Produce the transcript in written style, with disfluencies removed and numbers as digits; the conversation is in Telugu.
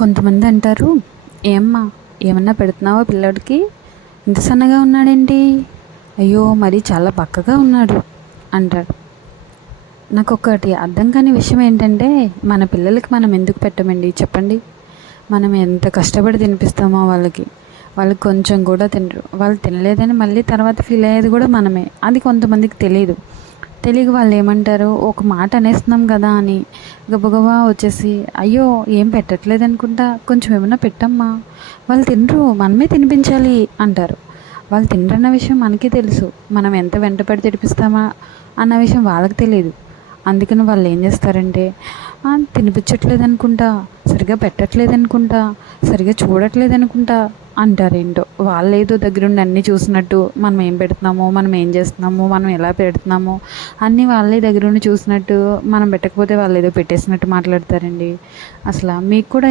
కొంతమంది అంటారు, ఏమ్మా ఏమన్నా పెడుతున్నావా పిల్లోడికి? ఇంత సన్నగా ఉన్నాడేంటి? అయ్యో మరి చాలా బక్కగా ఉన్నాడు అంటారు. నాకు ఒకటి అర్థం కాని విషయం ఏంటంటే, మన పిల్లలకి మనం ఎందుకు పెట్టమండి చెప్పండి. మనం ఎంత కష్టపడి తినిపిస్తామో వాళ్ళకి, వాళ్ళు కొంచెం కూడా తినరు. వాళ్ళు తినలేదని మళ్ళీ తర్వాత ఫీల్ అయ్యేది కూడా మనమే. అది కొంతమందికి తెలియదు. తెలియక వాళ్ళు ఏమంటారు, ఒక మాట అనేస్తున్నాం కదా అని గబగబా వచ్చేసి, అయ్యో ఏం పెట్టట్లేదు అనుకుంటా, కొంచెం ఏమన్నా పెట్టమ్మా, వాళ్ళు తినరు మనమే తినిపించాలి అంటారు. వాళ్ళు తినరన్న విషయం మనకి తెలుసు, మనం ఎంత వెంటపడి తినిపిస్తామా అన్న విషయం వాళ్ళకి తెలియదు. అందుకని వాళ్ళు ఏం చేస్తారంటే, తినిపించట్లేదు అనుకుంటా, సరిగా పెట్టట్లేదు అనుకుంటా, సరిగా చూడట్లేదు అనుకుంటా అంటారేంటో. వాళ్ళేదో దగ్గరుండి అన్నీ చూసినట్టు, మనం ఏం పెడుతున్నామో, మనం ఏం చేస్తున్నామో, మనం ఎలా పెడుతున్నామో అన్నీ వాళ్ళే దగ్గరుండి చూసినట్టు, మనం పెట్టకపోతే వాళ్ళు ఏదో పెట్టేసినట్టు మాట్లాడతారండి. అసలు మీకు కూడా